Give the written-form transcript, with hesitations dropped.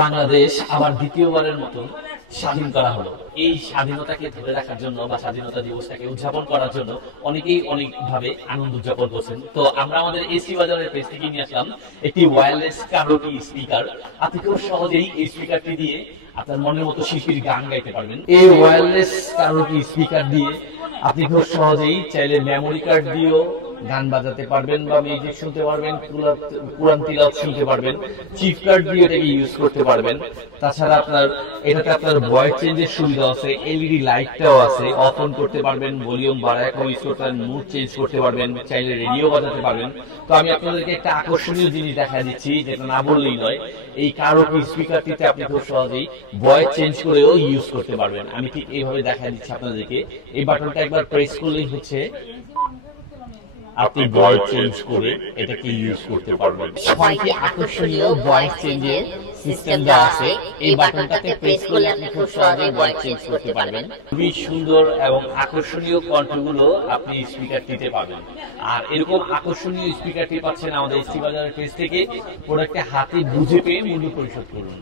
বাংলাদেশ আবার দ্বিতীয়বারের মতো স্বাধীন করা হলো। এই স্বাধীনতাকে ধরে রাখার জন্য বা স্বাধীনতা দিবসটাকে উদযাপন করার জন্য অনেকেই অনেকভাবে আনন্দ উদযাপন করছেন। তো আমরা আমাদের এসি বাজারের পেজ থেকে নিয়ে আসলাম একটি ওয়্যারলেস কারোকি স্পিকার। আপনি খুব সহজেই এই স্পিকারটি দিয়ে আপনার মনের মতো শিল্পীর গান গাইতে পারবেন। এই ওয়্যারলেস কারোকি স্পিকার দিয়ে আপনি খুব সহজেই চাইলে মেমোরি কার্ড দিয়েও গান বাজাতে পারবেন বা মিউজিক শুনতে পারবেন, কোরআন তিলাওয়াত শুনতে পারবেন, চিপ কার্ড দিয়ে এটাকে ইউজ করতে পারবেন। তাছাড়া এটাতে আপনার ভয়েস চেঞ্জের সুবিধা আছে, এলইডি লাইটটাও আছে, অফ অন করতে পারবেন, ভলিউম বাড়ায় কম ইউজ করতে পারবেন, মুড চেঞ্জ করতে পারবেন, চাইলে রেডিও বাজাতে পারবেন। তো আমি আপনাদেরকে একটা আকর্ষণীয় জিনিস দেখা দিচ্ছি যেটা না বললেই নয়। এই কারোকি স্পিকারটিতে আপনি খুব সহজেই ভয়েস চেঞ্জ করেও ইউজ করতে পারবেন। আমি ঠিক এইভাবে দেখা দিচ্ছি আপনাদেরকে। এই বাটনটা একবার প্রেস করলেই হচ্ছে আপনি ভয়েস চেঞ্জ করে এটাকে ইউজ করতে পারবেন। ছয়টি আকর্ষণীয় ভয়েস চেঞ্জের সিস্টেম দেওয়া আছে। এই বাটনটাতে প্রেস করলে আপনি খুব সহজেই ভয়েস চেঞ্জ করতে পারবেন। খুবই সুন্দর এবং আকর্ষণীয় কণ্ঠগুলো আপনি স্পিকারটিতে পাবেন। আর এরকম আকর্ষণীয় স্পিকারটি পাচ্ছেন আমাদের এসি বাজারের পেজ থেকে। প্রোডাক্টে হাতে বুঝে পেয়ে মূল্য পরিশোধ করুন।